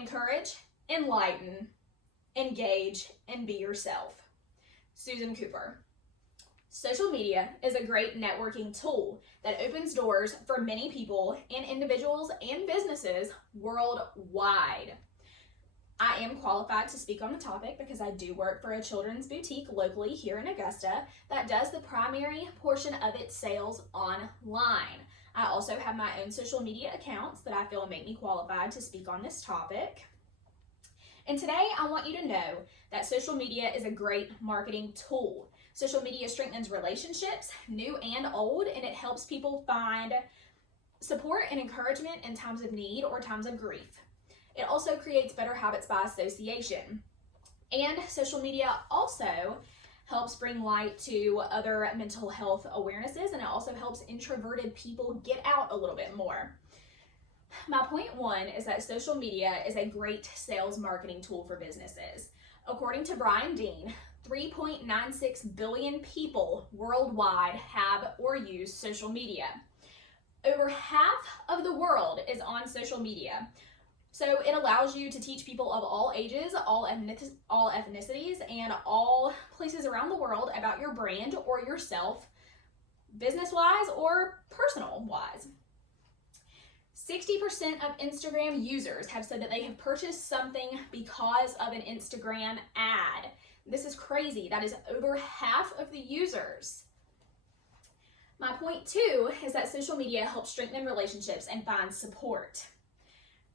encourage, enlighten, engage, and be yourself. Susan Cooper. Social media is a great networking tool that opens doors for many people and individuals and businesses worldwide. I am qualified to speak on the topic because I do work for a children's boutique locally here in Augusta that does the primary portion of its sales online. I also have my own social media accounts that I feel make me qualified to speak on this topic. And today I want you to know that social media is a great marketing tool. Social media strengthens relationships, new and old, and it helps people find support and encouragement in times of need or times of grief. It also creates better habits by association. And social media also helps bring light to other mental health awarenesses, and it also helps introverted people get out a little bit more. My point one is that social media is a great sales marketing tool for businesses. According to Brian Dean, 3.96 billion people worldwide have or use social media. Over half of the world is on social media. So it allows you to teach people of all ages, all ethnicities, and all places around the world about your brand or yourself, business-wise or personal-wise. 60% of Instagram users have said that they have purchased something because of an Instagram ad. This is crazy. That is over half of the users. My point two is that social media helps strengthen relationships and find support.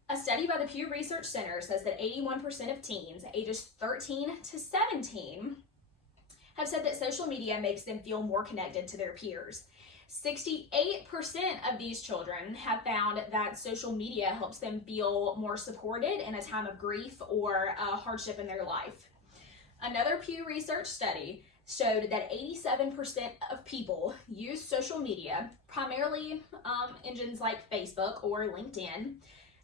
A study by the Pew Research Center says that 81% of teens ages 13 to 17 have said that social media makes them feel more connected to their peers. 68% of these children have found that social media helps them feel more supported in a time of grief or hardship in their life. Another Pew Research study showed that 87% of people use social media, primarily engines like Facebook or LinkedIn,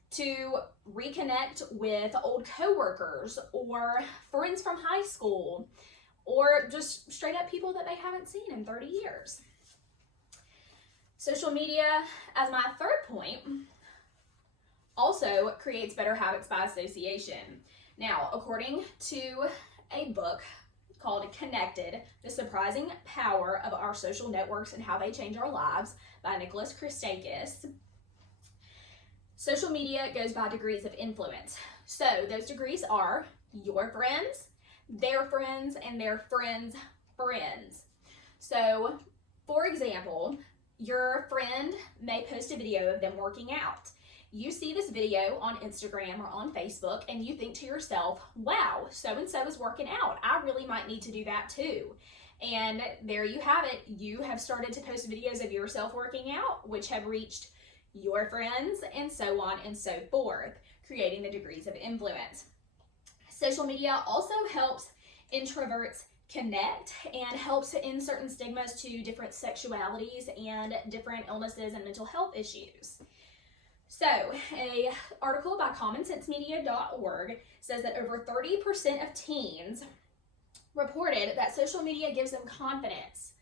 to reconnect with old coworkers or friends from high school, or just straight up people that they haven't seen in 30 years. Social media, as my third point, also creates better habits by association. Now, according to a book called Connected, The Surprising Power of Our Social Networks and How They Change Our Lives by Nicholas Christakis, social media goes by degrees of influence. So those degrees are your friends, their friends, and their friends' friends. So, for example, your friend may post a video of them working out. You see this video on Instagram or on Facebook and you think to yourself, wow, so-and-so is working out. I really might need to do that too. And there you have it. You have started to post videos of yourself working out, which have reached your friends, and so on and so forth, creating the degrees of influence. Social media also helps introverts connect and helps to end certain stigmas to different sexualities and different illnesses and mental health issues. So, an article by commonsensemedia.org says that over 30% of teens reported that social media gives them confidence.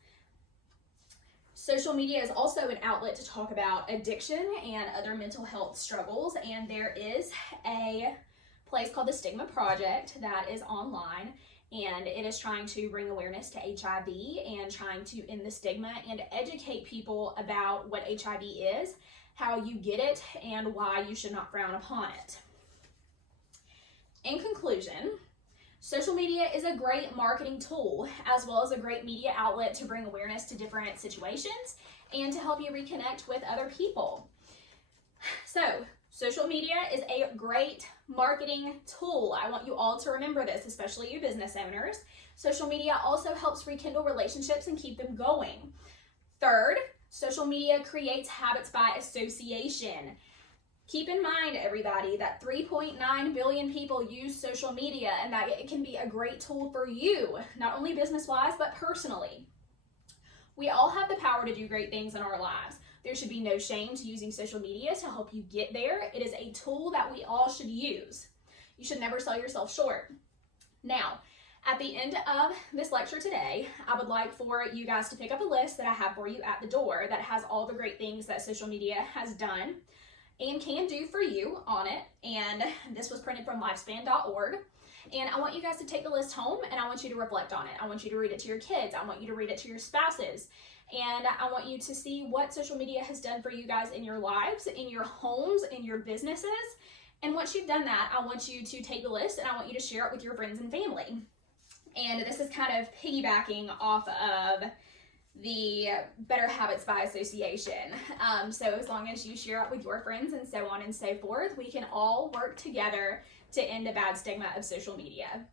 Social media is also an outlet to talk about addiction and other mental health struggles, and there is a place called the Stigma Project that is online, and it is trying to bring awareness to HIV and trying to end the stigma and educate people about what HIV is, how you get it, and why you should not frown upon it. In conclusion, social media is a great marketing tool as well as a great media outlet to bring awareness to different situations and to help you reconnect with other people. So, social media is a great marketing tool. I want you all to remember this, especially you business owners. Social media also helps rekindle relationships and keep them going. Third, social media creates habits by association. Keep in mind, everybody, that 3.9 billion people use social media and that it can be a great tool for you, not only business-wise, but personally. We all have the power to do great things in our lives. There should be no shame to using social media to help you get there. It is a tool that we all should use. You should never sell yourself short. Now, at the end of this lecture today, I would like for you guys to pick up a list that I have for you at the door that has all the great things that social media has done and can do for you on it. And this was printed from lifespan.org. And I want you guys to take the list home, and I want you to reflect on it. I want you to read it to your kids. I want you to read it to your spouses. And I want you to see what social media has done for you guys in your lives, in your homes, in your businesses. And once you've done that, I want you to take the list and I want you to share it with your friends and family. And this is kind of piggybacking off of the Better Habits by Association. So as long as you share it with your friends and so on and so forth, we can all work together to end the bad stigma of social media.